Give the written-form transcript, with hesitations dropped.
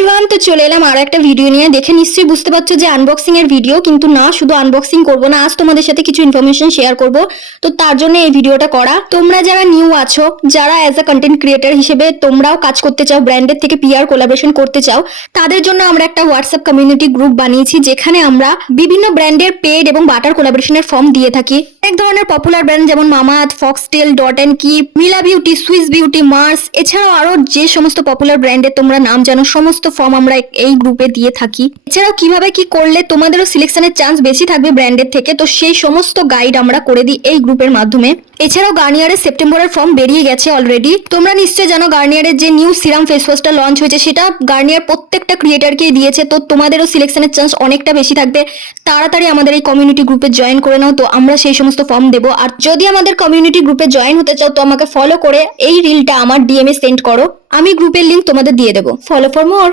Everyone, তো চলে এলাম আরো একটা ভিডিও নিয়ে। দেখে নিশ্চয়ই বুঝতে পারছো যে আনবক্সিং এর ভিডিও, কিন্তু না, শুধু আনবক্সিং করব না, আজ তোমাদের সাথে কিছু ইনফরমেশন শেয়ার করব। তো তার জন্য এই ভিডিওটা করা। তোমরা যারা নিউ আছো, যারা অ্যাজ আ কন্টেন্ট ক্রিয়েটর হিসেবে তোমরাও কাজ করতে চাও, ব্র্যান্ডের থেকে পিআর কোলাবোরেশন করতে চাও, তাদের জন্য আমরা একটা হোয়াটসঅ্যাপ কমিউনিটি গ্রুপ বানিয়েছি, যেখানে আমরা বিভিন্ন ব্র্যান্ডের পেড এবং বাটার কোলাবোরেশনের ফর্ম দিয়ে থাকি। এক ধরনের পপুলার ব্র্যান্ড যেমন Mamaearth, Foxtale, Dot and Key, Mila beauty, Swiss beauty, Mars, এছাড়াও আরো যে সমস্ত পপুলার ব্র্যান্ডের তোমরা নাম জানো, সমস্ত ফর্ম আমরা এই গ্রুপে দিয়ে থাকি। এছাড়াও কিভাবে কি করলে তোমাদেরও সিলেকশনের চান্স বেশি থাকবে ব্র্যান্ডের থেকে, তো সেই সমস্ত গাইড আমরা করে দিই এই গ্রুপের মাধ্যমে। এছাড়াও গার্নিয়ারের সেপ্টেম্বরের ফর্ম বেরিয়ে গেছে অলরেডি। তোমরা নিশ্চয়ই জানো গার্নিয়ারের যে নিউ সিরাম ফেস ওয়াশটা লঞ্চ হয়েছে, সেটা গার্নিয়ার প্রত্যেকটা ক্রিয়েটারকেই দিয়েছে। তো তোমাদেরও সিলেকশনের চান্স অনেকটা বেশি থাকবে। তাড়াতাড়ি আমাদের এই কমিউনিটি গ্রুপে জয়েন করে নাও, তো আমরা সেই সমস্ত ফর্ম দেবো। আর যদি আমাদের কমিউনিটি গ্রুপে জয়েন হতে চাও, তো আমাকে ফলো করে এই রিলটা আমার ডিএম এ সেন্ড করো, আমি গ্রুপের লিংক তোমাদের দিয়ে দেবো। Follow for more.